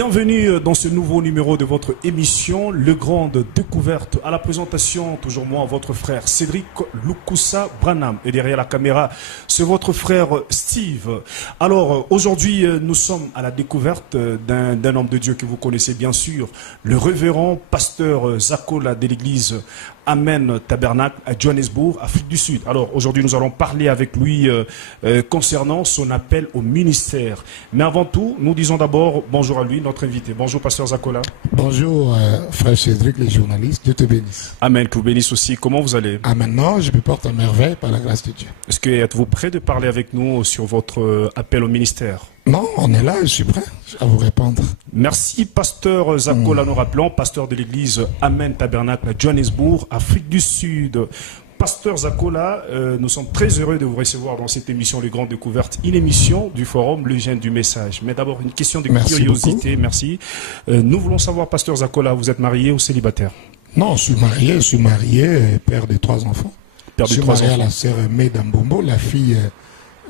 Bienvenue dans ce nouveau numéro de votre émission, Le Grande Découverte. À la présentation, toujours moi, votre frère Cédric Lukusa Branham. Et derrière la caméra, c'est votre frère Steve. Alors, aujourd'hui, nous sommes à la découverte d'un homme de Dieu que vous connaissez bien sûr, le révérend pasteur Zakola de l'église Amen Tabernacle à Johannesburg, Afrique du Sud. Alors, aujourd'hui, nous allons parler avec lui concernant son appel au ministère. Mais avant tout, nous disons d'abord bonjour à lui, notre invité. Bonjour, pasteur Zakola. Bonjour, frère Cédric, les journalistes. Dieu te bénisse. Amen, que vous bénisse aussi. Comment vous allez? Ah, maintenant, je me porte à merveille par la grâce de Dieu. Est-ce que êtes-vous prêt de parler avec nous sur votre appel au ministère? Non, on est là, je suis prêt à vous répondre. Merci, pasteur Zakola, nous rappelons, pasteur de l'église Amen Tabernacle à Johannesburg, Afrique du Sud. Pasteur Zakola, nous sommes très heureux de vous recevoir dans cette émission Les Grandes Découvertes, une émission du forum Le Gène du Message. Mais d'abord, une question de curiosité, merci. Nous voulons savoir, pasteur Zakola, vous êtes marié ou célibataire? Non, je suis marié, père de 3 enfants. Père de 3 enfants. Je suis marié à la sœur Meda Mbombo, la fille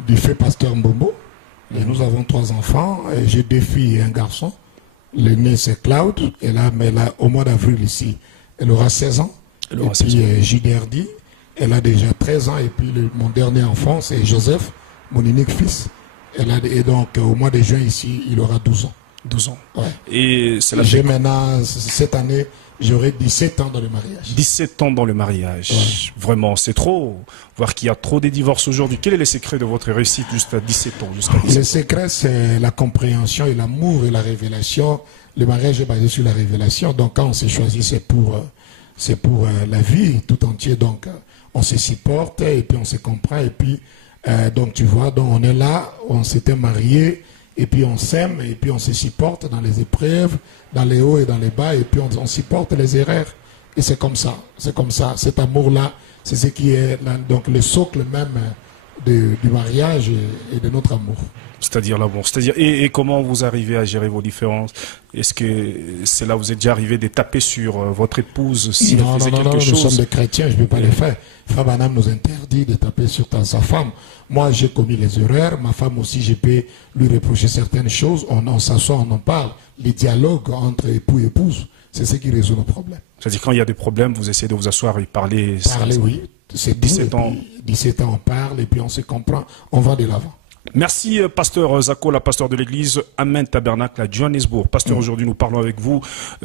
du fait pasteur Mbombo. Et nous avons 3 enfants, j'ai 2 filles et un garçon. L'aîné c'est Claude, mais là, au mois d'avril ici, elle aura 16 ans. Et puis Giderdi, elle a déjà 13 ans. Et puis mon dernier enfant c'est Joseph, mon unique fils. Et donc au mois de juin ici, il aura 12 ans. 12 ans. Ouais. Et c'est la maintenant, cette année, j'aurai 17 ans dans le mariage. 17 ans dans le mariage. Ouais. Vraiment, c'est trop. Voir qu'il y a trop de divorces aujourd'hui. Quel est le secret de votre réussite jusqu'à 17 ans? Le secret, c'est la compréhension et l'amour et la révélation. Le mariage est basé sur la révélation. Donc, quand on s'est choisi, c'est pour la vie tout entière. Donc, on se supporte et puis on se comprend. Et puis, donc, tu vois, donc on est là, on s'était mariés. Et puis on s'aime, et puis on se supporte dans les épreuves, dans les hauts et dans les bas, et puis on supporte les erreurs. Et c'est comme ça, cet amour-là, c'est ce qui est donc le socle même du mariage et de notre amour. C'est-à-dire l'amour. C'est-à-dire, et comment vous arrivez à gérer vos différences? Est-ce que c'est là où vous êtes déjà arrivé de taper sur votre épouse si elle faisait quelque chose? Nous sommes des chrétiens, je ne peux pas le faire. Frère Branham nous interdit de taper sur sa femme. Moi, j'ai commis les erreurs. Ma femme aussi, je peux lui reprocher certaines choses. On s'assoit, on en parle. Les dialogues entre époux et épouse, c'est ce qui résout nos problèmes. C'est-à-dire, quand il y a des problèmes, vous essayez de vous asseoir et parler. Parler, oui. C'est 17 ans. 17 ans, on parle et puis on se comprend. On va de l'avant. Merci, pasteur Zakola, pasteur de l'église Amen Tabernacle à Johannesburg. Pasteur, aujourd'hui, nous parlons avec vous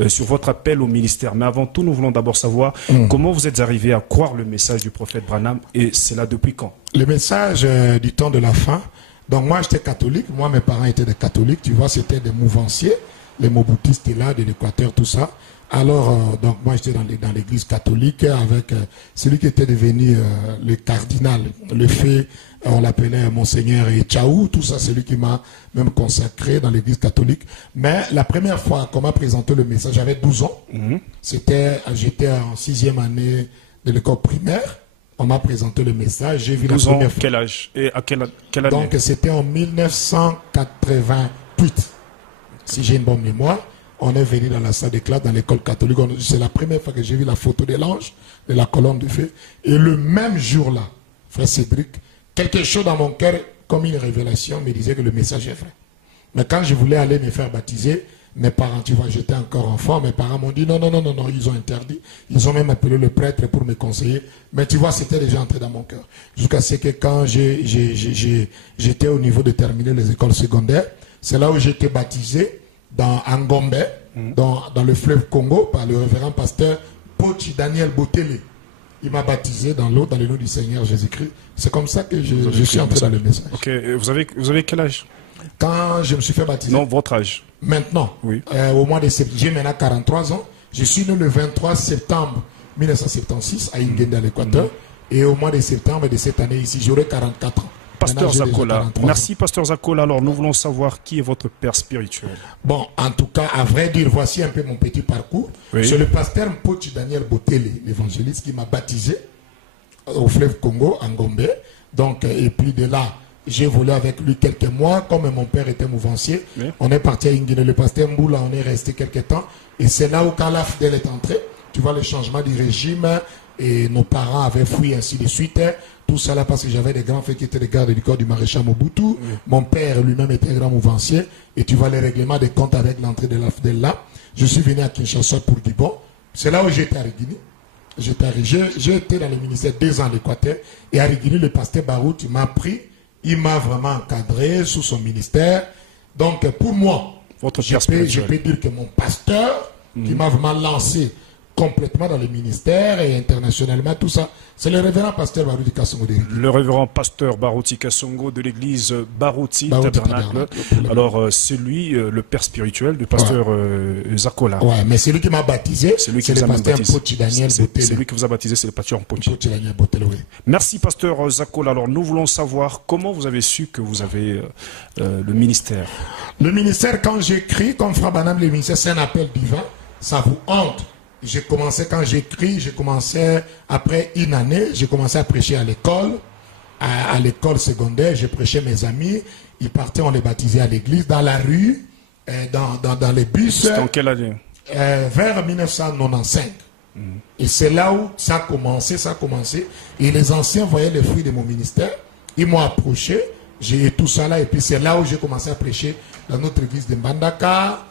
sur votre appel au ministère. Mais avant tout, nous voulons d'abord savoir comment vous êtes arrivé à croire le message du prophète Branham, et c'est là depuis quand? Le message du temps de la fin. Donc moi, j'étais catholique. Moi, mes parents étaient des catholiques. Tu vois, c'était des mouvanciers, les moboutistes là, de l'Équateur, tout ça. Alors, donc moi, j'étais dans l'église catholique avec celui qui était devenu le cardinal, le fait, on l'appelait Monseigneur Tchaou, tout ça, c'est lui qui m'a même consacré dans l'église catholique. Mais la première fois qu'on m'a présenté le message, j'avais 12 ans. J'étais en 6e année de l'école primaire. On m'a présenté le message, j'ai vu la première fois. Quel âge? Et à quelle année? Donc, c'était en 1988, si j'ai une bonne mémoire. On est venu dans la salle de classe, dans l'école catholique. C'est la première fois que j'ai vu la photo de l'ange, de la colonne de feu. Et le même jour-là, frère Cédric, quelque chose dans mon cœur, comme une révélation, me disait que le message est vrai. Mais quand je voulais aller me faire baptiser, mes parents, tu vois, j'étais encore enfant, mes parents m'ont dit non, ils ont interdit. Ils ont même appelé le prêtre pour me conseiller. Mais tu vois, c'était déjà entré dans mon cœur. Jusqu'à ce que quand j'étais au niveau de terminer les écoles secondaires, c'est là où j'ai été baptisé dans Angombe, dans le fleuve Congo, par le révérend pasteur Pochi Daniel Botele. Il m'a baptisé dans l'eau, dans le nom du Seigneur Jésus-Christ. C'est comme ça que je suis entré dans le message. Ok, vous avez quel âge? Quand je me suis fait baptiser. Non, votre âge. Maintenant, oui. Au mois de septembre, j'ai maintenant 43 ans. Je suis né le 23 septembre 1976 à Ingende, à l'Équateur. Et au mois de septembre de cette année ici, j'aurai 44 ans. Pasteur Zakola, merci Pasteur Zakola. Alors nous voulons savoir qui est votre père spirituel. Bon, en tout cas, à vrai dire, voici un peu mon petit parcours. Oui. C'est le pasteur Mpochi Daniel Botele, l'évangéliste, qui m'a baptisé au fleuve Congo, en Gombe. Donc, et puis de là, j'ai volé avec lui quelques mois. Comme mon père était mouvancier, oui. On est parti à Ingine. Le pasteur Mboula, on est resté quelques temps. Et c'est là où quand la fidèle est entrée, tu vois le changement du régime. Et nos parents avaient fui, ainsi de suite. Tout ça là parce que j'avais des grands frères qui étaient des gardes du corps du maréchal Mobutu. Oui. Mon père lui-même était un grand mouvancier. Et tu vois les règlements des comptes avec l'entrée de l'AFDEL là. Je suis venu à Kinshasa pour Gibon. C'est là où j'étais à Rigini. J'ai été dans le ministère 2 ans à l'Équateur. Et à Rigini, le pasteur Barout, il m'a pris. Il m'a vraiment encadré sous son ministère. Donc pour moi, je peux dire que mon pasteur, qui m'a vraiment lancé complètement dans le ministère et internationalement, tout ça, c'est le révérend pasteur Barouti Kassongo. Le révérend pasteur Barouti Kassongo de l'église Barouti Tabernacle. Alors, c'est lui, le père spirituel du pasteur Zakola. Ouais, mais c'est lui qui m'a baptisé. C'est lui qui vous a baptisé. C'est lui qui vous a baptisé, c'est le pasteur Mpochi. Oui. Merci, pasteur Zakola. Alors, nous voulons savoir comment vous avez su que vous avez le ministère. Le ministère, quand j'écris, comme Frère Banam, le ministère, c'est un appel divin. Ça vous hante. J'ai commencé, quand j'écris, j'ai commencé, après une année, j'ai commencé à prêcher à l'école, à l'école secondaire, j'ai prêché mes amis, ils partaient, on les baptisait à l'église, dans la rue, dans les bus. C'était en quelle année? Vers 1995. Et c'est là où ça a commencé, et les anciens voyaient les fruits de mon ministère, ils m'ont approché, j'ai tout ça là, et puis c'est là où j'ai commencé à prêcher dans notre église de Mbandaka,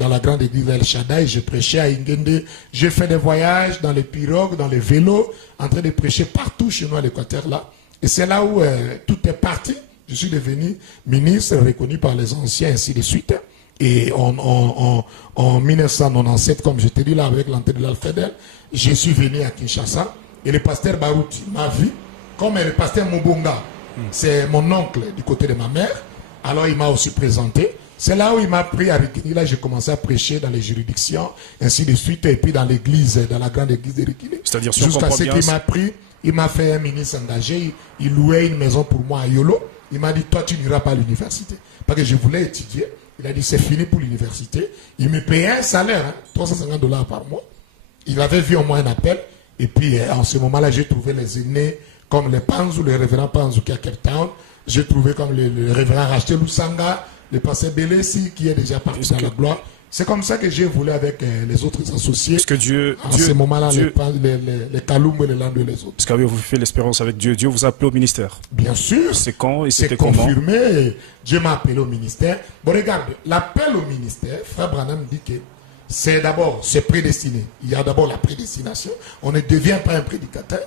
dans la grande église El Shaddai, je prêchais à Ingende, j'ai fait des voyages dans les pirogues, dans les vélos, en train de prêcher partout chez nous à l'Équateur là. Et c'est là où tout est parti. Je suis devenu ministre, reconnu par les anciens, ainsi de suite. Et en 1997, comme je t'ai dit là, avec l'entrée de l'Alfedel, je suis venu à Kinshasa. Et le pasteur Barouti m'a vu, comme le pasteur Mobonga, c'est mon oncle du côté de ma mère. Alors il m'a aussi présenté. C'est là où il m'a pris à Rikini. Là, j'ai commencé à prêcher dans les juridictions, ainsi de suite, et puis dans l'église, dans la grande église de Rikini. C'est-à-dire, jusqu'à ce qu'il m'a pris, il m'a fait un ministre engagé, il louait une maison pour moi à Yolo. Il m'a dit, toi, tu n'iras pas à l'université. Parce que je voulais étudier. Il a dit, c'est fini pour l'université. Il me payait un salaire, hein, $350 par mois. Il avait vu en moi un appel. Et puis, en ce moment-là, j'ai trouvé les aînés, comme les Panzou, le révérend Panzou qui est à Cape Town. J'ai trouvé comme le révérend Racheté Lusanga, le pasteur Belessi qui est déjà parti dans la gloire. C'est comme ça que j'ai voulu avec les autres associés. Parce que Dieu, en ce moment-là, les Kaloum et les Landou et les autres. Parce qu'avez-vous fait l'espérance avec Dieu? Dieu vous a appelé au ministère? Bien sûr. C'est quand et c'était comment? C'est confirmé. Dieu m'a appelé au ministère. Bon, regarde, l'appel au ministère, Frère Branham dit que c'est d'abord, c'est prédestiné. Il y a d'abord la prédestination. On ne devient pas un prédicateur.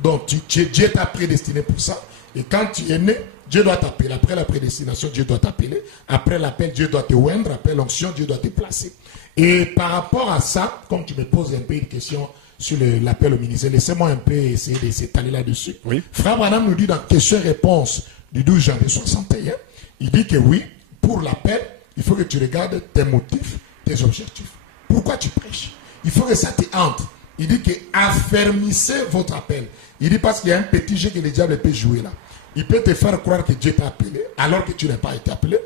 Donc, Dieu t'a prédestiné pour ça. Et quand tu es né, Dieu doit t'appeler. Après la prédestination, Dieu doit t'appeler. Après l'appel, Dieu doit te oindre. Après l'onction, Dieu doit te placer. Et par rapport à ça, comme tu me poses un peu une question sur l'appel au ministère, laissez-moi un peu essayer de s'étaler là-dessus. Oui. Frère Branham nous dit dans question-réponse du 12 janvier 61, il dit que oui, pour l'appel, il faut que tu regardes tes motifs, tes objectifs. Pourquoi tu prêches? Il faut que ça te hante. Il dit que affermissez votre appel. Il dit parce qu'il y a un petit jeu que le diable peut jouer là. Il peut te faire croire que Dieu t'a appelé alors que tu n'as pas été appelé.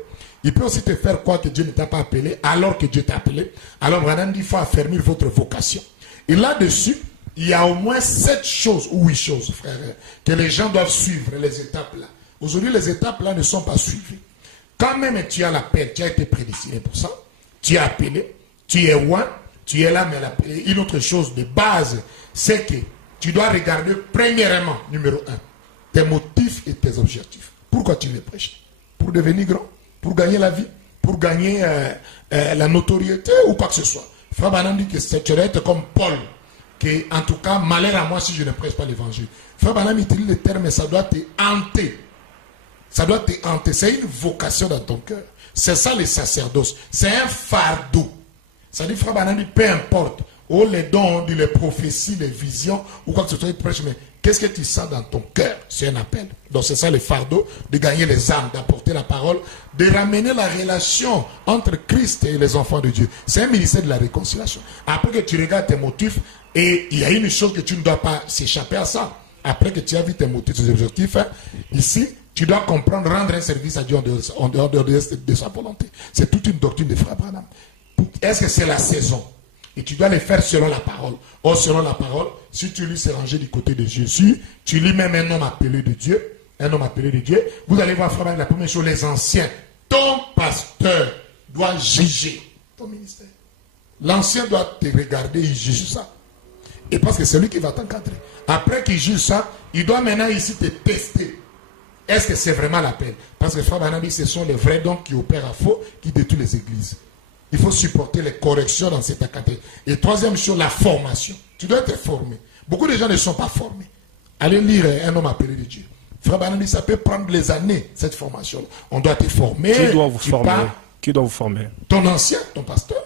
Il peut aussi te faire croire que Dieu ne t'a pas appelé alors que Dieu t'a appelé. Alors Branham dit qu'il faut affermir votre vocation. Et là-dessus, il y a au moins 7 choses ou 8 choses, frère, que les gens doivent suivre, les étapes là. Aujourd'hui, les étapes là ne sont pas suivies. Quand même tu as l'appel, tu as été prédestiné pour ça, tu es appelé, tu es loin, tu es là, mais une autre chose de base, c'est que tu dois regarder premièrement, numéro 1, tes motifs et tes objectifs. Pourquoi tu les prêches? Pour devenir grand? Pour gagner la vie? Pour gagner la notoriété ou quoi que ce soit? Frère Branham dit que tu dois être comme Paul, que en tout cas, malheur à moi si je ne prêche pas l'évangile. Frère Branham utilise le terme, mais ça doit te hanter. Ça doit te hanter. C'est une vocation dans ton cœur. C'est ça le sacerdoce. C'est un fardeau. Ça dit, Frère Branham dit, peu importe. Oh, les dons, les prophéties, les visions, ou quoi que ce soit, tu prêches, mais qu'est-ce que tu sens dans ton cœur? C'est un appel. Donc c'est ça le fardeau, de gagner les âmes, d'apporter la parole, de ramener la relation entre Christ et les enfants de Dieu. C'est un ministère de la réconciliation. Après que tu regardes tes motifs, et il y a une chose que tu ne dois pas s'échapper à ça. Après que tu as vu tes motifs, tes objectifs, hein, ici, tu dois comprendre, rendre un service à Dieu en dehors de sa volonté. C'est toute une doctrine de Frère Branham. Est-ce que c'est la saison? Et tu dois les faire selon la parole. Or, selon la parole, si tu lis, c'est rangé du côté de Jésus, tu lis même un homme appelé de Dieu, vous allez voir, frère, la première chose, les anciens, ton pasteur doit juger ton ministère. L'ancien doit te regarder, il juge ça. Et parce que c'est lui qui va t'encadrer. Après qu'il juge ça, il doit maintenant ici te tester. Est-ce que c'est vraiment la peine? Parce que Frère Branham dit ce sont les vrais dons qui opèrent à faux, qui détruisent les églises. Il faut supporter les corrections dans cette académie. Et troisième chose, la formation. Tu dois être formé. Beaucoup de gens ne sont pas formés. Allez lire Un homme appelé de Dieu. Frère Branham dit ça peut prendre des années, cette formation. On doit te former. Qui doit vous former? Qui doit vous former? Ton ancien, ton pasteur.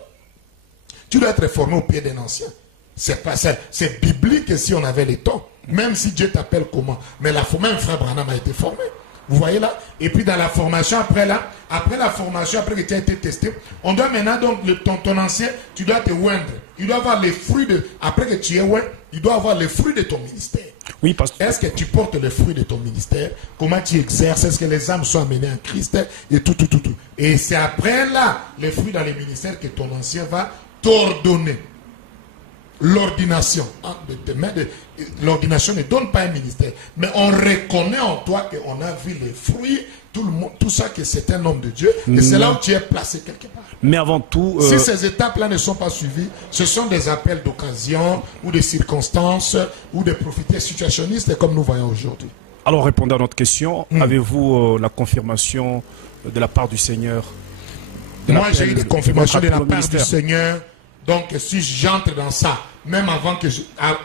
Tu dois être formé au pied d'un ancien. C'est biblique si on avait les temps. Même si Dieu t'appelle comment. Mais même Frère Branham a été formé. Vous voyez là? Et puis dans la formation, après la formation, après que tu as été testé, on doit maintenant, donc, ton ancien, tu dois te oindre. Il doit avoir les fruits de... Après que tu es oint, il doit avoir les fruits de ton ministère. Oui, parce que... Est-ce que tu portes les fruits de ton ministère? Comment tu exerces? Est-ce que les âmes sont amenées en Christ? Et tout. Et c'est après là, les fruits dans les ministères, que ton ancien va t'ordonner. L'ordination. L'ordination ne donne pas un ministère. Mais on reconnaît en toi qu'on a vu les fruits, tout ça, que c'est un homme de Dieu. Et c'est là où tu es placé quelque part. Mais avant tout... Si ces étapes-là ne sont pas suivies, ce sont des appels d'occasion, ou des circonstances, ou des profités situationnistes, comme nous voyons aujourd'hui. Alors, répondez à notre question. Avez-vous la confirmation de la part du Seigneur? Moi, j'ai eu des confirmations de la part du Seigneur. Donc, si j'entre dans ça, même avant que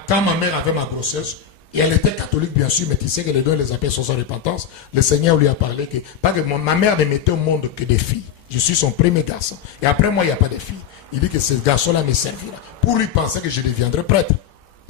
quand ma mère avait ma grossesse, et elle était catholique bien sûr, mais tu sais que les dons et les appels sont sans repentance, le Seigneur lui a parlé que, ma mère ne mettait au monde que des filles. Je suis son premier garçon. Et après moi, il n'y a pas de filles. Il dit que ce garçon-là me servira. Pour lui penser que je deviendrai prêtre.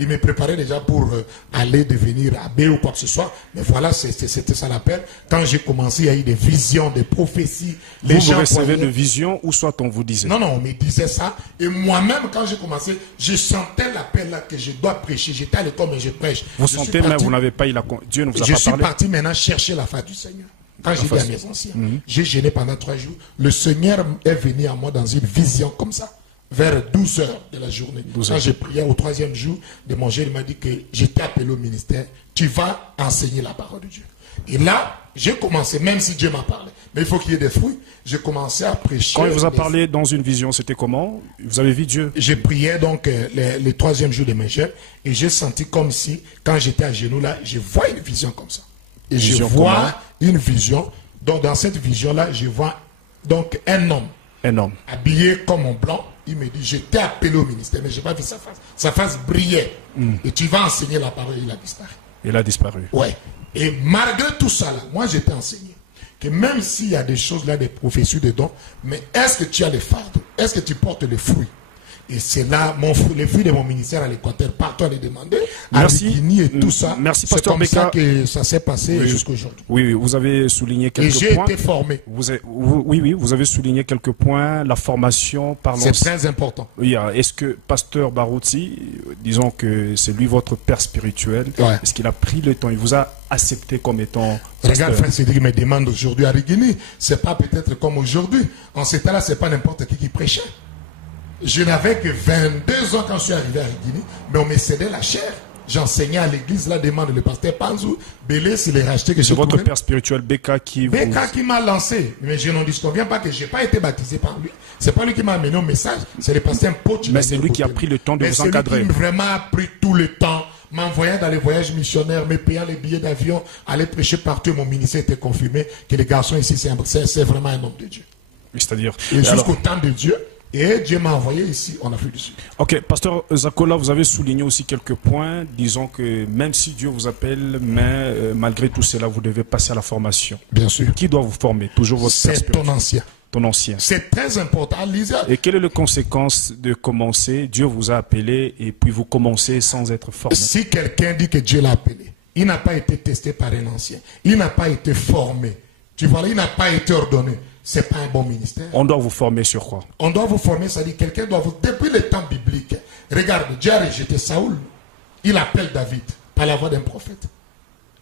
Il me préparait déjà pour aller devenir abbé ou quoi que ce soit. Mais voilà, c'était ça l'appel. Quand j'ai commencé, il y a eu des visions, des prophéties. Vous recevez de visions ou soit on vous disait? Non, on me disait ça. Et moi-même, quand j'ai commencé, je sentais l'appel là que je dois prêcher. J'étais à l'école, mais je prêche. Vous sentez, mais vous n'avez pas eu Dieu ne vous a pas parlé. Je suis parti maintenant chercher la face du Seigneur. Quand j'ai dit à mes anciens, j'ai gêné pendant 3 jours. Le Seigneur est venu à moi dans une vision comme ça. Vers 12 heures de la journée. Quand j'ai prié au 3e jour de mon jeûne, il m'a dit que j'étais appelé au ministère. Tu vas enseigner la parole de Dieu. Et là, j'ai commencé, même si Dieu m'a parlé. Mais il faut qu'il y ait des fruits. J'ai commencé à prêcher. Quand il vous a parlé dans une vision, c'était comment? Vous avez vu Dieu? J'ai prié donc le 3e jour de mes jeûnes. Et j'ai senti comme si, quand j'étais à genoux là, je vois une vision comme ça. Et je vois une vision. Donc dans cette vision-là, je vois donc un homme. Un homme. Habillé comme en blanc. Il me dit, je t'ai appelé au ministère, mais je n'ai pas vu sa face. Sa face brillait. Et tu vas enseigner la parole, il a disparu. Il a disparu. Ouais. Et malgré tout ça, là, moi, j'étais enseigné. Que même s'il y a des choses là, des prophéties, des dons, mais est-ce que tu as les fardeaux? Est-ce que tu portes les fruits? Et c'est là, les fruits de mon ministère à l'Équateur, partout à les demander, à Guinée et tout ça. Merci, c'est Pasteur comme Beka. ça que ça s'est passé jusqu'à aujourd'hui. Oui, vous avez souligné quelques points. Et j'ai été formé. Oui, vous avez souligné quelques points. La formation par c'est très important. Oui, est-ce que Pasteur Barouti, disons que c'est lui votre père spirituel, est-ce qu'il a pris le temps, il vous a accepté comme étant... Regarde, frère Cédric me demande aujourd'hui à Rigini, c'est pas peut-être comme aujourd'hui. En ce temps-là, c'est pas n'importe qui prêchait. Je n'avais que 22 ans quand je suis arrivé à Rigini, mais on me cédait la chair. J'enseignais à l'église, là, demande le pasteur Panzou, Bélé, s'il est racheté que c'est votre père spirituel, Beka, qui qui m'a lancé. Mais je n'en disconviens pas que je n'ai pas été baptisé par lui. C'est pas lui qui m'a amené au message, c'est le pasteur Poch. Mais c'est lui qui a pris le temps de vous encadrer. C'est lui qui vraiment a pris tout le temps, m'envoyant dans les voyages missionnaires, me payant les billets d'avion, aller prêcher partout. Mon ministère était confirmé que les garçons ici, c'est vraiment un homme de Dieu. C'est-à-dire. Et jusqu'au temps de Dieu. Et Dieu m'a envoyé ici en Afrique du Sud. Ok, Pasteur Zakola, vous avez souligné aussi quelques points. Disons que même si Dieu vous appelle, mais malgré tout cela, vous devez passer à la formation. Bien sûr. Qui doit vous former? Toujours votre père spirituel. C'est ton ancien. Ton ancien. C'est très important. Et quelle est la conséquence de commencer? Dieu vous a appelé et puis vous commencez sans être formé. Si quelqu'un dit que Dieu l'a appelé, il n'a pas été testé par un ancien. Il n'a pas été formé. Tu vois, il n'a pas été ordonné. Ce n'est pas un bon ministère. On doit vous former sur quoi? On doit vous former, c'est-à-dire quelqu'un doit vous... Depuis le temps biblique, regarde, Dieu a rejeté Saoul. Il appelle David par la voix d'un prophète.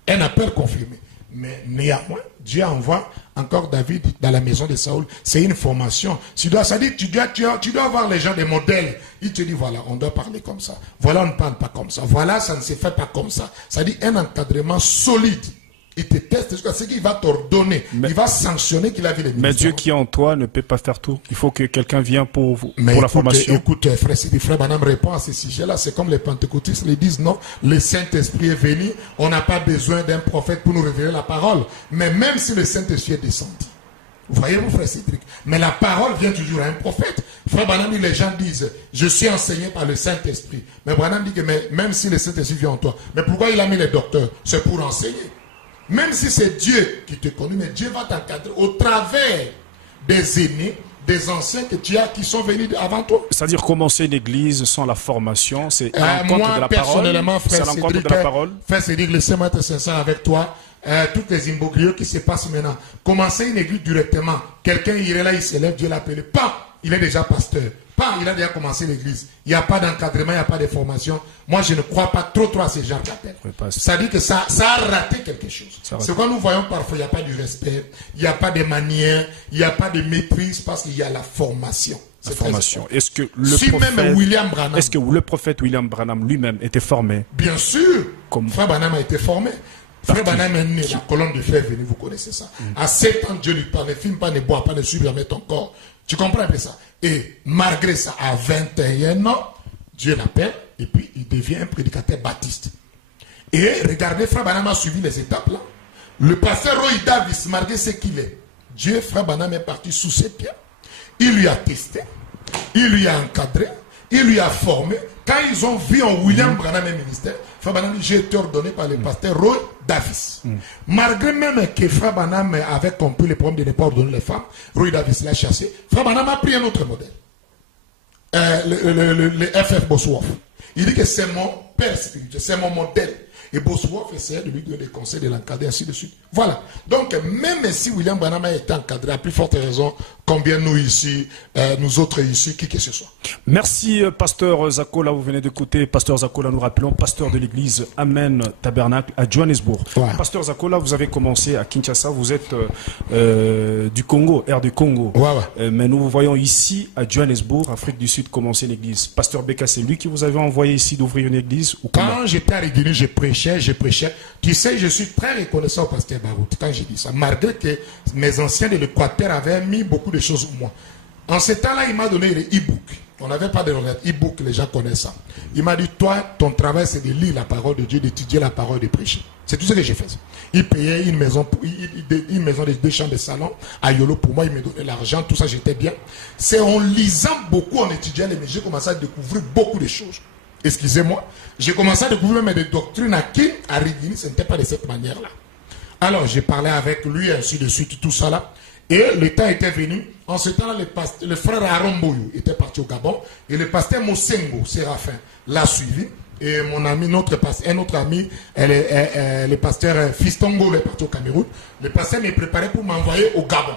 Un appel confirmé. Mais néanmoins, Dieu envoie encore David dans la maison de Saoul. C'est une formation. C'est-à-dire tu dois avoir les gens des modèles. Il te dit, voilà, on doit parler comme ça. Voilà, on ne parle pas comme ça. Voilà, ça ne se fait pas comme ça. C'est-à-dire un encadrement solide. Il te teste jusqu'à ce qu'il va t'ordonner. Il va sanctionner qu'il a vu les ministères. Mais Dieu qui est en toi ne peut pas faire tout. Il faut que quelqu'un vienne pour écoute, la formation. Écoute, frère Branham répond à ce sujet-là. C'est comme les pentecôtistes les disent, non, le Saint-Esprit est venu, on n'a pas besoin d'un prophète pour nous révéler la parole. Mais même si le Saint-Esprit est descendu, vous voyez, mon frère Cédric, mais la parole vient toujours à un prophète. Frère Branham dit, les gens disent, je suis enseigné par le Saint-Esprit. Mais Branham dit que même si le Saint-Esprit vient en toi, mais pourquoi il a mis les docteurs? C'est pour enseigner. Même si c'est Dieu qui te connaît, mais Dieu va t'encadrer au travers des aînés, des anciens que tu as qui sont venus avant toi. C'est-à-dire commencer une église sans la formation, c'est moi, personnellement, frère Cédric, laissez-moi être sincère avec toi. Toutes les imbroglios qui se passent maintenant. Commencer une église directement. Quelqu'un irait là, il s'élève, Dieu l'appelle. Pas, il est déjà pasteur. Pas, il a déjà commencé l'église. Il n'y a pas d'encadrement, il n'y a pas de formation. Moi, je ne crois pas trop à ces gens d'appel. Ça dit que ça a raté quelque chose. C'est quand nous voyons parfois, il n'y a pas de respect, il n'y a pas de manière, il n'y a pas de maîtrise parce qu'il y a la formation. La formation. Est-ce que le prophète William Branham lui-même était formé? Bien sûr. Frère Branham a été formé. Frère Branham est né, la colonne de fer venue, vous connaissez ça. À 7 ans, Dieu lui parle, ne fume pas, ne bois pas, ne suive jamais ton corps. Tu comprends un peu ça? Et malgré ça, à 21 ans, Dieu l'appelle et puis il devient un prédicateur baptiste. Et regardez, Frère Branham a suivi les étapes là. Le pasteur Roy Davis, malgré ce qu'il est, Dieu, Frère Branham est parti sous ses pieds. Il lui a testé, il lui a encadré, il lui a formé. Quand ils ont vu en William Branham un ministère, Frère Branham, j'ai été ordonné par le pasteur Roy Davis. Malgré même que Frère Branham avait compris les problèmes de ne pas ordonner les femmes, Roy Davis l'a chassé. Frère Branham a pris un autre modèle. Le F.F. Bosworth. Il dit que c'est mon père spirituel, c'est mon modèle. Et Bosworth essayait de lui donner des conseils, de l'encadrer, ainsi de suite. Voilà. Donc, même si William Branham a été encadré, à plus forte raison, combien nous ici, nous autres ici, qui que ce soit. Merci, pasteur Zakola. Vous venez d'écouter pasteur Zakola, nous rappelons, pasteur de l'église Amen Tabernacle à Johannesburg. Ouais. Pasteur Zakola, vous avez commencé à Kinshasa, vous êtes du Congo, air du Congo. Ouais. Mais nous vous voyons ici, à Johannesburg, Afrique du Sud, commencer une église. Pasteur Beka, c'est lui qui vous avait envoyé ici d'ouvrir une église ou quand j'étais à l'église, je prêchais. Tu sais, je suis très reconnaissant au pasteur Barout quand j'ai dit ça. Malgré que mes anciens de l'Équateur avaient mis beaucoup de choses au moi. En ce temps-là, il m'a donné les e-books. On n'avait pas de e-book, les gens connaissent ça. Il m'a dit, toi, ton travail, c'est de lire la parole de Dieu, d'étudier la parole, de prêcher. C'est tout ce que j'ai fait. Il payait une maison de 2 chambres de salon à Yolo pour moi, il me donnait l'argent, tout ça, j'étais bien. C'est en lisant beaucoup, en étudiant les métiers, j'ai commencé à découvrir beaucoup de choses. Excusez-moi, j'ai commencé à découvrir même des doctrines à Rigini, ce n'était pas de cette manière-là. Alors, j'ai parlé avec lui, ainsi de suite, tout ça là. Et le temps était venu. En ce temps-là, le frère Aaron Boyou était parti au Gabon. Et le pasteur Mosengo, Séraphin, l'a suivi. Et mon ami, un autre ami, le pasteur Fistongo, est parti au Cameroun. Le pasteur me préparait pour m'envoyer au Gabon.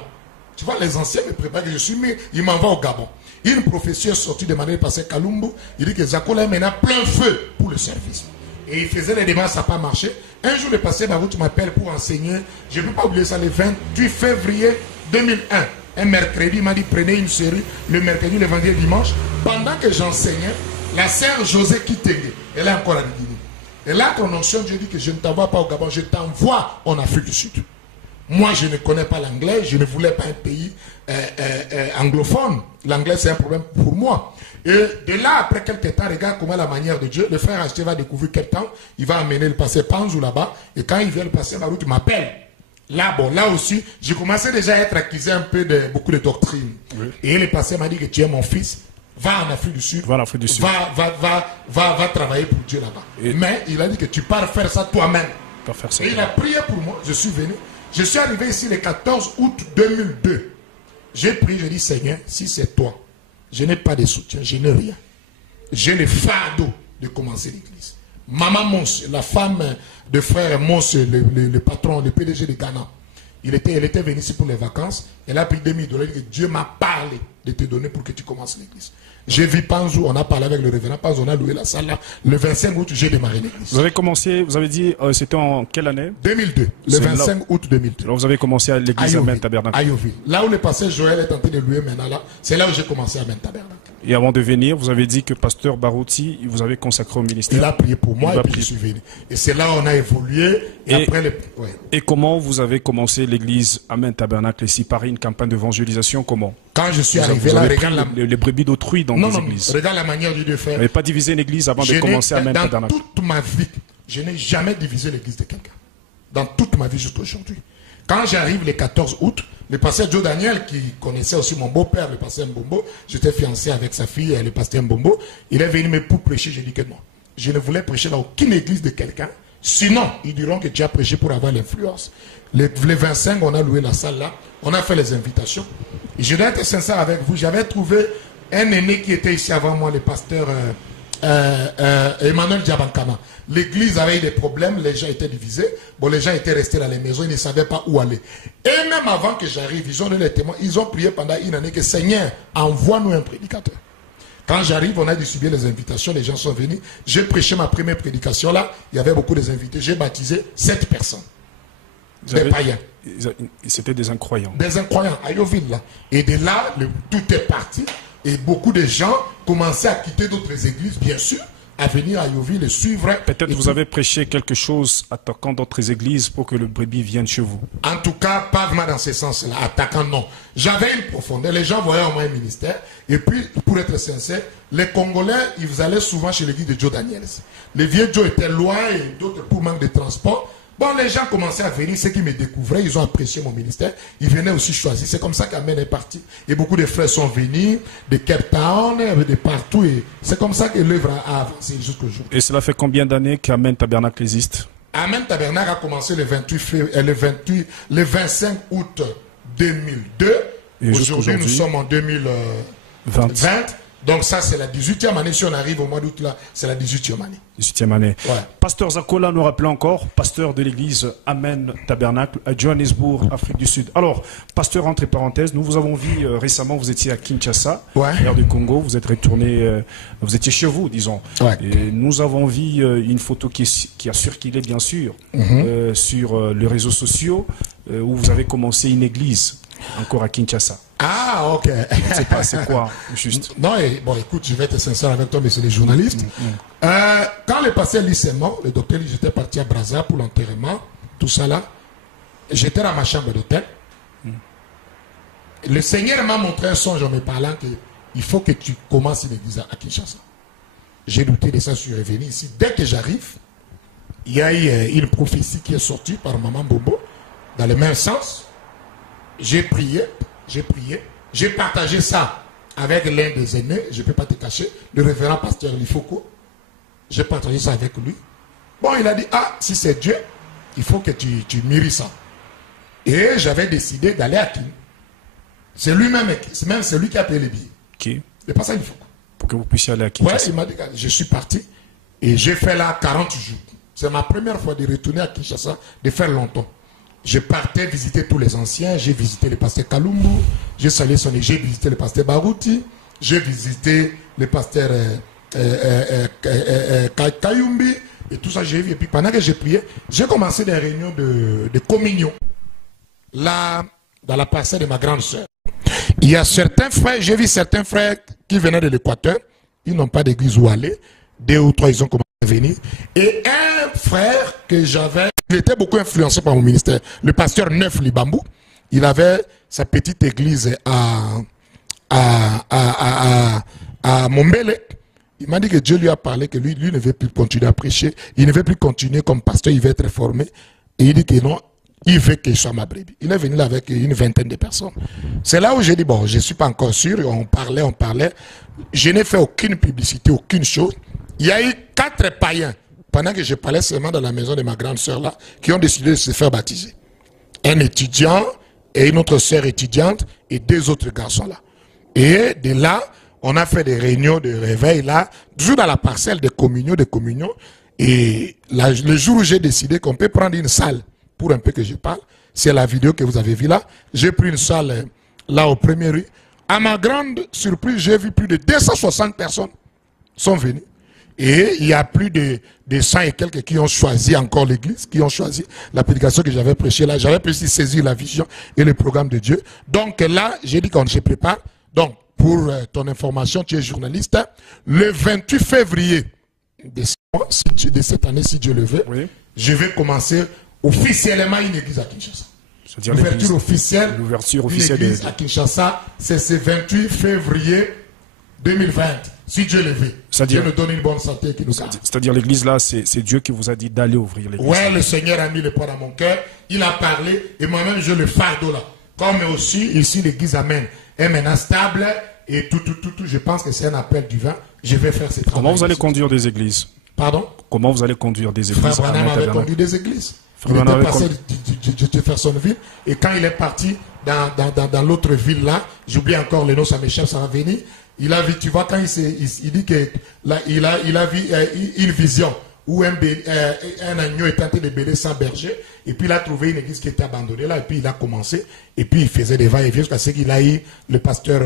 Tu vois, les anciens me préparent que je suis mis, ils m'envoient au Gabon. Une prophétie est sortie de manière pasteur Kalumbu. Il dit que Zakola est maintenant plein feu pour le service. Et il faisait les démarches, ça n'a pas marché. Un jour, le pasteur Barout m'appelle pour enseigner. Je ne peux pas oublier ça, le 28 février 2001. Un mercredi, il m'a dit, prenez une série, le mercredi, le vendredi, le dimanche. Pendant que j'enseignais, la sœur José Kitenge, elle est encore à Guinée. Et là, ton onction, Dieu dit que je ne t'envoie pas au Gabon, je t'envoie en Afrique du Sud. Moi, je ne connais pas l'anglais, je ne voulais pas un pays anglophone. L'anglais, c'est un problème pour moi. Et de là, après quelques temps, regarde comment la manière de Dieu, le frère Acheté va découvrir quel temps, il va amener le pasteur Panzou là-bas, et quand il vient le pasteur Barout, il m'appelle. Là, bon, là aussi, j'ai commencé déjà à être accusé un peu de beaucoup de doctrines. Oui. Et le pasteur m'a dit que tu es mon fils, va en Afrique du Sud, va travailler pour Dieu là-bas. Mais il a dit que tu pars faire ça toi-même. Et il a prié pour moi, je suis venu. Je suis arrivé ici le 14 août 2002. J'ai prié, j'ai dit, Seigneur, si c'est toi, je n'ai pas de soutien, je n'ai rien. J'ai le fardeau de commencer l'église. Maman Mons, la femme de frère Mons, le patron, le PDG de Ghana, elle était venue ici pour les vacances. Elle a pris $2000 que Dieu m'a parlé. de te donner pour que tu commences l'église. J'ai vu Panzou, on a parlé avec le révérend Panzou, on a loué la salle là. Le 25 août, j'ai démarré l'église. Vous avez commencé, vous avez dit, c'était en quelle année? 2002, le 25 août 2002. Alors vous avez commencé à l'église Amen Tabernacle. À Yoville. Là où le pasteur Joël est en train de louer maintenant là, c'est là où j'ai commencé à Amen Tabernacle. Et avant de venir, vous avez dit que pasteur Barouti, vous avez consacré au ministère. Il a prié pour moi et puis je suis venu. Et c'est là où on a évolué. Et comment vous avez commencé l'église Amen Tabernacle ici, par une campagne d'évangélisation, comment? Quand je suis arrivé là, regarde les brebis d'autrui dans les églises. Regarde la manière de faire. Vous n'avez pas divisé une église avant de commencer Amen Tabernacle. Dans toute ma vie, je n'ai jamais divisé l'église de quelqu'un. Dans toute ma vie jusqu'à aujourd'hui. Quand j'arrive le 14 août, le pasteur Joe Daniel, qui connaissait aussi mon beau-père, le pasteur Mbombo, j'étais fiancé avec sa fille, le pasteur Mbombo, il est venu me pour prêcher. J'ai dit que non. Je ne voulais prêcher dans aucune église de quelqu'un. Sinon, ils diront que tu as prêché pour avoir l'influence. Les 25, on a loué la salle là. On a fait les invitations. Et je dois être sincère avec vous. J'avais trouvé un aîné qui était ici avant moi, le pasteur Emmanuel Diabankama. L'église avait eu des problèmes, les gens étaient divisés. Bon, les gens étaient restés dans les maisons, ils ne savaient pas où aller. Et même avant que j'arrive, ils ont donné les témoins, ils ont prié pendant une année que Seigneur, envoie-nous un prédicateur. Quand j'arrive, on a distribué les invitations, les gens sont venus. J'ai prêché ma première prédication là, il y avait beaucoup d'invités. J'ai baptisé 7 personnes. Des païens. C'était des incroyants. Des incroyants, à Yoville là. Et de là, tout est parti. Et beaucoup de gens commençaient à quitter d'autres églises, bien sûr, à venir à Yoville et suivre. Peut-être vous avez prêché quelque chose attaquant d'autres églises pour que le brebis vienne chez vous. En tout cas, pas vraiment dans ce sens-là. Attaquant, non. J'avais une profondeur. Les gens voyaient au moins un ministère. Et puis, pour être sincère, les Congolais, ils allaient souvent chez l'église de Joe Daniels. Les vieux Joe étaient loin et d'autres pour manque de transport. Bon, les gens commençaient à venir, ceux qui me découvraient, ils ont apprécié mon ministère. Ils venaient aussi choisir. C'est comme ça qu'Amen est parti. Et beaucoup de frères sont venus, de Cape Town, de partout. Et c'est comme ça que l'œuvre a avancé jusqu'au jour. Et cela fait combien d'années qu'Amen Tabernacle existe? Amen Tabernacle a commencé le 25 août 2002. Et aujourd'hui, nous sommes en 2020. Donc ça, c'est la 18e année. Si on arrive au mois d'août, là, c'est la 18e année. 18e année. Ouais. Pasteur Zakola nous rappelait encore, pasteur de l'église Amen Tabernacle à Johannesburg, Afrique du Sud. Alors, pasteur, entre parenthèses, nous vous avons vu récemment, vous étiez à Kinshasa, l'air du Congo, vous êtes retourné, vous étiez chez vous, disons. Ouais. Et nous avons vu une photo qui a circulé, bien sûr, sur les réseaux sociaux, où vous avez commencé une église, encore à Kinshasa. Ah, ok. Je ne sais pas, c'est quoi, juste. Non, bon, écoute, je vais être sincère avec toi, monsieur les journalistes. Quand le pasteur Lis est mort, le docteur Lis, j'étais parti à Brazza pour l'enterrement, tout ça là. J'étais dans ma chambre d'hôtel. Le Seigneur m'a montré un songe en me parlant qu'il faut que tu commences une église à Kinshasa. J'ai douté de ça, je suis revenu ici. Dès que j'arrive, il y a eu une prophétie qui est sortie par Maman Bobo, dans le même sens. J'ai prié. J'ai partagé ça avec l'un des aînés, je ne peux pas te cacher, le révérend pasteur Lifoko. J'ai partagé ça avec lui. Bon, il a dit, ah, si c'est Dieu, il faut que tu mûris ça. Et j'avais décidé d'aller à Kin. C'est lui-même, c'est lui qui a payé les billets. Qui? Le pasteur Lifoko. Pour que vous puissiez aller à Kinshasa. Ouais, il m'a dit, je suis parti et j'ai fait là 40 jours. C'est ma première fois de retourner à Kinshasa, de faire longtemps. Je partais visiter tous les anciens, j'ai visité le pasteur Kalumbu, j'ai salué j'ai visité le pasteur Barouti, j'ai visité le pasteur Kayumbi, et tout ça j'ai vu. Et puis pendant que j'ai prié, j'ai commencé des réunions de communion, là, dans la parcelle de ma grande soeur. Il y a certains frères, j'ai vu certains frères qui venaient de l'Équateur, ils n'ont pas d'église où aller, 2 ou 3 ils ont commencé à venir, et un frère que j'avais, il était beaucoup influencé par mon ministère. Le pasteur Neuf Libambou, il avait sa petite église à Mombele. Il m'a dit que Dieu lui a parlé, que lui ne veut plus continuer à prêcher. Il ne veut plus continuer comme pasteur, il veut être formé. Et il dit que non, il veut qu'il soit ma brebis. Il est venu là avec une vingtaine de personnes. C'est là où j'ai dit, bon, je ne suis pas encore sûr. On parlait. Je n'ai fait aucune publicité, aucune chose. Il y a eu 4 païens. Pendant que je parlais seulement dans la maison de ma grande sœur là, qui ont décidé de se faire baptiser. Un étudiant et une autre sœur étudiante et 2 autres garçons là. Et de là, on a fait des réunions de réveil là, toujours dans la parcelle de communion. Et là, le jour où j'ai décidé qu'on peut prendre une salle pour un peu que je parle, c'est la vidéo que vous avez vue là. J'ai pris une salle là au premier rue. À ma grande surprise, j'ai vu plus de 260 personnes sont venues. Et il y a plus de 100 et quelques qui ont choisi encore l'église, qui ont choisi la prédication que j'avais prêchée là. J'avais pu saisir la vision et le programme de Dieu. Donc là, j'ai dit qu'on se prépare. Donc, pour ton information, tu es journaliste. Le 28 février de cette année, si Dieu le veut, oui, je vais commencer officiellement une église à Kinshasa. L'ouverture officielle d'une église à Kinshasa, c'est ce 28 février 2020. Si Dieu le veut, Dieu nous donne une bonne santé qui nous garde. C'est-à-dire l'église là, c'est Dieu qui vous a dit d'aller ouvrir l'église. Oui, le Seigneur a mis le poids dans mon cœur. Il a parlé et moi-même j'ai le fardeau là. Comme aussi ici l'église amène est maintenant stable et tout. Je pense que c'est un appel divin. Je vais faire ces travaux. Comment vous allez conduire des églises? Pardon? Comment vous allez conduire des églises? Frère Branham avait conduit des églises. Il était passé de Jeffersonville et quand il est parti dans l'autre ville là, j'oublie encore le nom, ça m'échappe, ça va venir. Il a vu, tu vois, quand il dit que là, il a vu une vision où un agneau est tenté de bêler sans berger, et puis il a trouvé une église qui était abandonnée là, et puis il a commencé, et puis il faisait des va-et-vient jusqu'à ce qu'il a eu le pasteur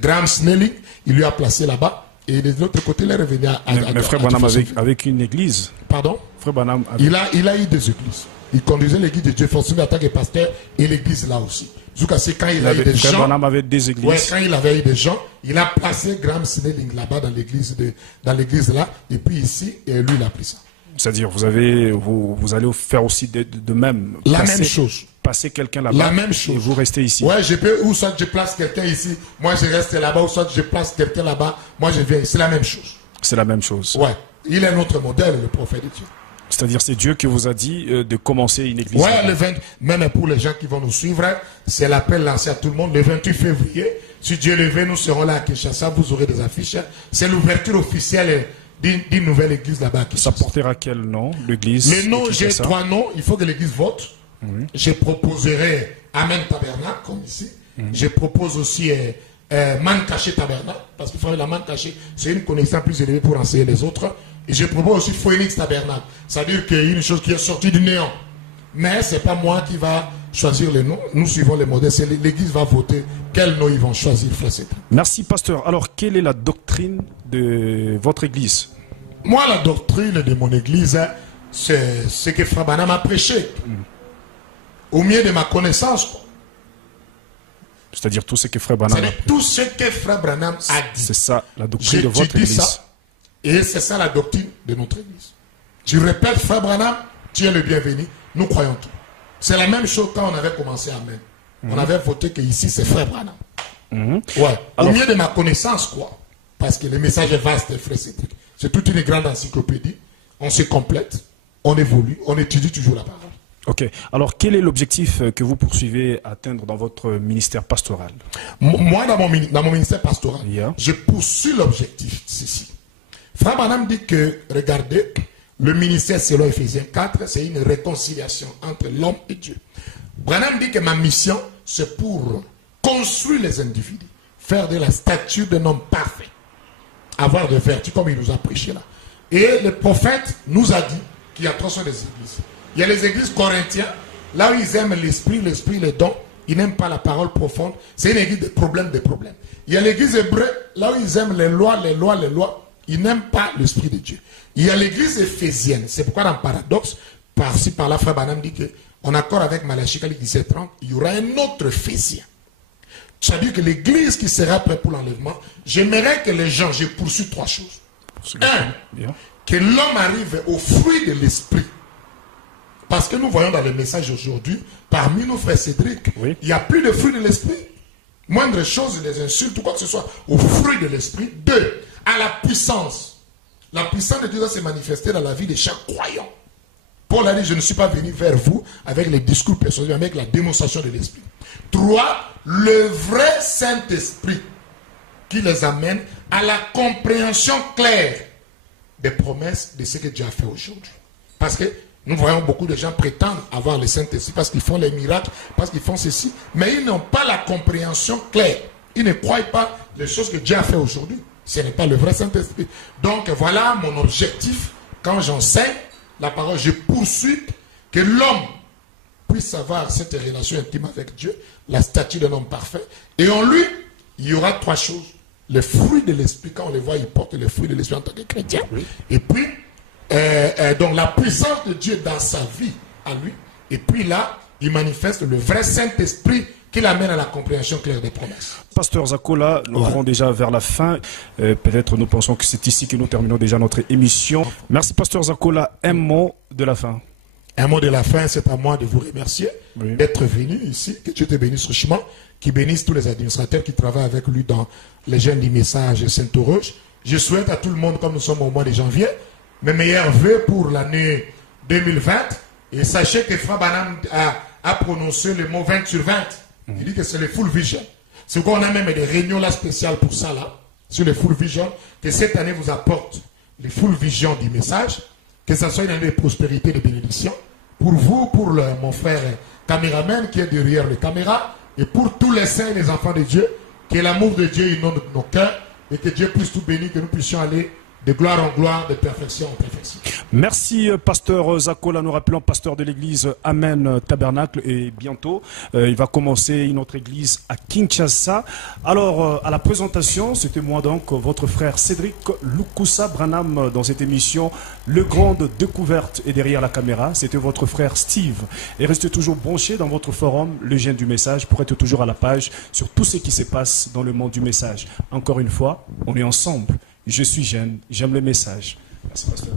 Graham Snelling, il lui a placé là-bas, et de l'autre côté, il est revenu mais Frère Branham avec une église. Pardon? Frère Branham il a eu des églises. Il conduisait l'église de Jeffersonville en tant que pasteur, et l'église là aussi. Jusqu'à ce quand il a eu des gens, Branham avait des églises. Ouais, quand il avait eu des gens, il a placé Graham Snelling là-bas dans l'église là, et puis ici, et lui il a pris ça. C'est-à-dire, vous allez faire aussi de même. Même chose. Passer quelqu'un là-bas. La même chose. Et vous restez ici. Ouais, je peux, ou soit je place quelqu'un ici, moi je reste là-bas, ou soit je place quelqu'un là-bas, moi je viens. C'est la même chose. C'est la même chose. Ouais. Il est notre modèle, le prophète de Dieu. C'est-à-dire, c'est Dieu qui vous a dit de commencer une église. Ouais, même pour les gens qui vont nous suivre, c'est l'appel lancé à tout le monde. Le 28 février, si Dieu le veut, nous serons là à Kinshasa, vous aurez des affiches. C'est l'ouverture officielle d'une nouvelle église là-bas. Ça portera quel nom, l'église? Le nom, j'ai 3 noms. Il faut que l'église vote. Je proposerai Amen Tabernacle, comme ici. Je propose aussi Man Caché Tabernacle, parce que la Man Caché, c'est une connaissance plus élevée pour enseigner les autres. Et je propose aussi Phoenix Tabernacle. C'est-à-dire qu'il y a une chose qui est sortie du néant. Mais ce n'est pas moi qui va choisir le nom. Nous suivons les modèles. L'église va voter quel nom ils vont choisir, frère Cédric. Merci, pasteur. Alors, quelle est la doctrine de votre église? Moi, la doctrine de mon église, c'est ce que Frère Branham a prêché. Au mieux de ma connaissance. C'est-à-dire tout ce que Frère Branham a dit. Tout ce que Frère Branham a dit. C'est ça, la doctrine de votre église. Ça, et c'est ça la doctrine de notre église. Je répète, Frère Branham, tu es le bienvenu. Nous croyons tout. C'est la même chose quand on avait commencé à Amen. On avait voté que ici c'est Frère Branham. Ouais. Alors, au mieux de ma connaissance, quoi. Parce que le message est vaste, frère Cédric. C'est toute une grande encyclopédie. On se complète, on évolue, on étudie toujours la parole. Ok. Alors, quel est l'objectif que vous poursuivez à atteindre dans votre ministère pastoral? Moi, dans mon ministère pastoral, je poursuis l'objectif, ceci. Frère Branham dit que, regardez, le ministère selon Ephésiens 4, c'est une réconciliation entre l'homme et Dieu. Branham dit que ma mission, c'est pour construire les individus, faire de la stature d'un homme parfait, avoir des vertus comme il nous a prêché là. Et le prophète nous a dit qu'il y a 3 sortes d'églises. Il y a les églises corinthiennes, là où ils aiment l'esprit, les dons, ils n'aiment pas la parole profonde, c'est une église de problèmes, Il y a l'église hébreu, là où ils aiment les lois, ils n'aiment pas l'esprit de Dieu. Il y a l'église éphésienne, c'est pourquoi dans le paradoxe, par-ci par-là, frère Branham dit qu'en accord avec Malachie 17:30, il y aura un autre Éphésien. C'est-à-dire que l'église qui sera prête pour l'enlèvement, j'aimerais que les gens, je poursuis 3 choses. 1, que l'homme arrive au fruit de l'esprit. Parce que nous voyons dans le message aujourd'hui, parmi nos frères Cédric, il n'y a plus de fruit de l'esprit. Moindre chose, les insultes ou quoi que ce soit, au fruit de l'esprit. 2, à la puissance. La puissance de Dieu doit se manifester dans la vie de chaque croyant. Paul a dit, je ne suis pas venu vers vous avec les discours personnels, mais avec la démonstration de l'esprit. 3, le vrai Saint-Esprit qui les amène à la compréhension claire des promesses de ce que Dieu a fait aujourd'hui. Parce que nous voyons beaucoup de gens prétendent avoir le Saint-Esprit parce qu'ils font les miracles, parce qu'ils font ceci, mais ils n'ont pas la compréhension claire. Ils ne croient pas les choses que Dieu a fait aujourd'hui. Ce n'est pas le vrai Saint-Esprit. Donc voilà mon objectif quand j'enseigne la parole. Je poursuis que l'homme puisse avoir cette relation intime avec Dieu, la statue d'un homme parfait. Et en lui, il y aura 3 choses. Les fruits de l'esprit, quand on les voit, il porte les fruits de l'esprit en tant que chrétien. Oui. Et puis, donc la puissance de Dieu dans sa vie, à lui. Et puis là, il manifeste le vrai Saint-Esprit qui l'amène à la compréhension claire des promesses. Pasteur Zakola, nous allons déjà vers la fin. Peut-être nous pensons que c'est ici que nous terminons déjà notre émission. Merci Pasteur Zakola. Un mot de la fin. Un mot de la fin, c'est à moi de vous remercier d'être venu ici. Que Dieu te bénisse richement, qu'il bénisse tous les administrateurs qui travaillent avec lui dans les jeunes du message Saint-Orange. Je souhaite à tout le monde, comme nous sommes au mois de janvier, mes meilleurs vœux pour l'année 2020. Et sachez que Frère Branham a prononcé le mot 20 sur 20. Il dit que c'est le full vision. C'est pourquoi on a même des réunions là spéciales pour ça là, sur le full vision, que cette année vous apporte le full vision du message, que ça soit une année de prospérité et de bénédiction, pour vous, pour mon frère caméraman qui est derrière les caméras, et pour tous les saints et les enfants de Dieu, que l'amour de Dieu inonde nos cœurs, et que Dieu puisse tout bénir, que nous puissions aller de gloire en gloire, de perfection en perfection. Merci Pasteur Zakola, nous rappelons pasteur de l'église Amen Tabernacle, et bientôt il va commencer une autre église à Kinshasa. Alors à la présentation, c'était moi donc, votre frère Cédric Lukusa Branham dans cette émission Le Grande Découverte, et derrière la caméra, c'était votre frère Steve. Et restez toujours branchés dans votre forum, le Jeune du Message, pour être toujours à la page sur tout ce qui se passe dans le monde du message. Encore une fois, on est ensemble. Je suis jeune, j'aime le message. Merci, pasteur.